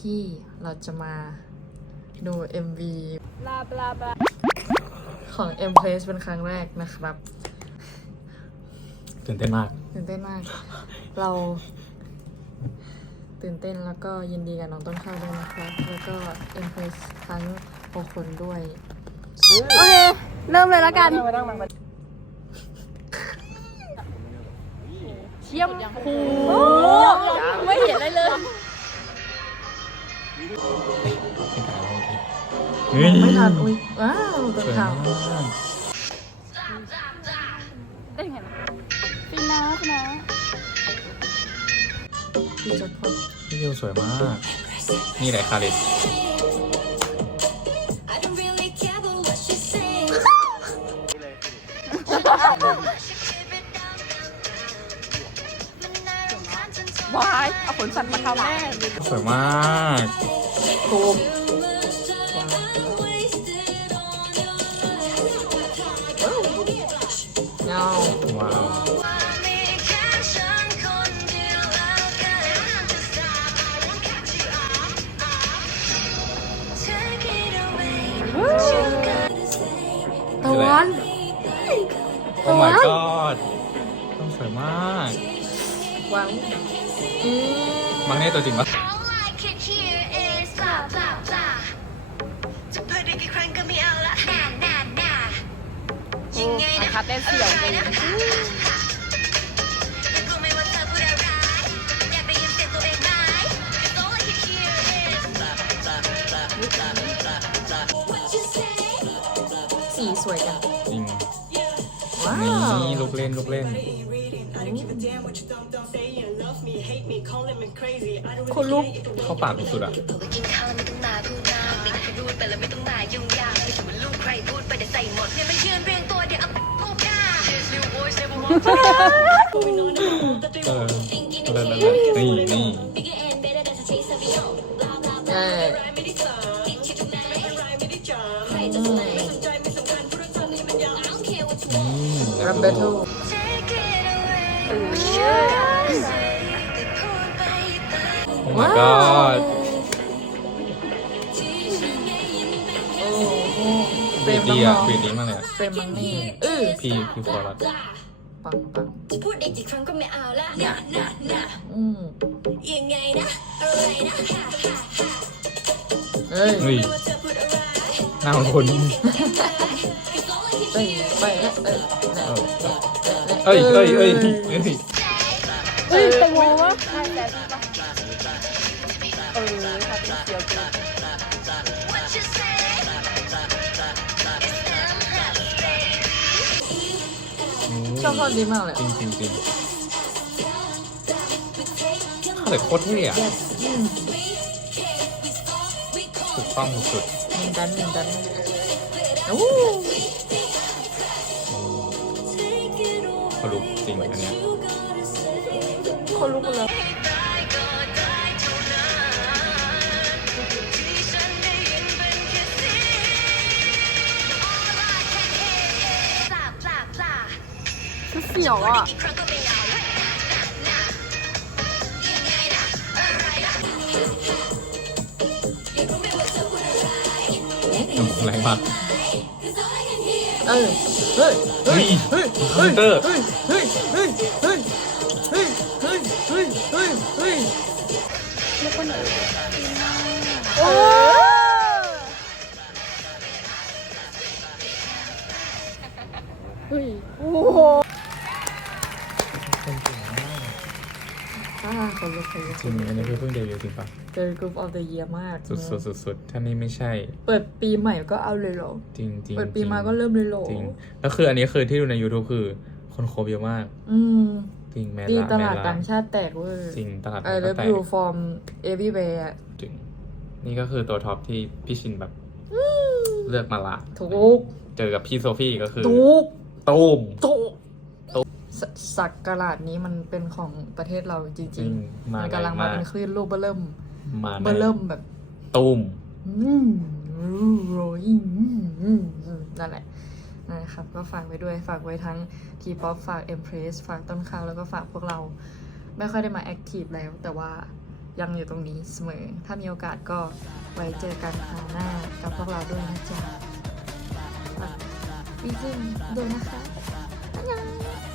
ที่เราจะมาดู MV ลาบลาบาของ M Place เป็นครั้งแรกนะครับ ตื่นเต้นมากตื่นเต้นมาก เราตื่นเต้นแล้วก็ยินดีกับน้องต้นข้าวด้วยนะคะแล้วก็ M Place ทั้งหกคนด้วย โอเค เริ่มเลยแล้วกันเชี่ยมโอ้ไม่เห็นอะไรเลยไม่ทันอุ้ยว้าวตัวขาวเป็นไงปีน้าปีน้าพี่เดียวสวยมากนี่แหละคาริสนี่ยวายเอาผลสัตว์มาทำแม่สวยมากคูมเงาว้าวตะวนตะวันต้องสวยมากหวังมังเน่ตัวจริงปะสีสวยจังมีมลูกเล่นลูกเล่นคนลุกเขาปากสุดอะนี่นี่รับโอ้ my god เบรนดี้อะเบรนดี้มากเลยอะเบรนดี้เออพีพีฟอร์ดปังปังจะพูดอีกกี่ครั้งก็ไม่เอาละเนียเนียังไงนะอะไรนะเฮ้ยน่าหงุด哎可以可以可以。哎，怎么了？嗯，他跳操怎么样了？停停停！他的火腿呀，嗯，不胖不瘦。明白明白。哦。Kolukla. ยังไงวะเออเฮ้ยเฮ้ยเฮ้ยเฮ้ยจริง อันนี้เพิ่งเดียวจริงปะเป็นกรุ๊ปออฟเดอะเยียร์มาก สุดสุดสุดสุดท่านี้ไม่ใช่ เปิดปีใหม่ก็เอาเลยหรอจริงจเปิดปีมาก็เริ่มเลยหรอจริง แล้วคืออันนี้คือที่ดูในยูทู u คือคนโครบเยอะมาก อืมจริงแม่ดีตลาดต่างชาติแตกเว้ย์จริงตลาดไอเลิฟยฟอร์มเอวีเวย์จริง นี่ก็คือตัวท็อปที่พี่ชินแบบเลือกมาละ ถูก เจอกับพี่โซฟี่ก็คือตูมตูมตูสักกราดนี้มันเป็นของประเทศเราจริงๆ มันกำลังมาเป็นคลื่นลูกเบื้อเริ่มเบื้อเริ่มแบบ ตูมนั่นแหละนะครับก็ฝากไว้ด้วยฝากไว้ทั้งทีป๊อปฝากเอ็มเพรสฝากต้นข้าวแล้วก็ฝากพวกเราไม่ค่อยได้มาแอคทีฟแล้วแต่ว่ายังอยู่ตรงนี้เสมอ ถ้ามีโอกาสก็ไว้เจอกันคราวหน้ากับพวกเราด้วยนะจ๊ะปิจิ้งดูนะคะ Yeah.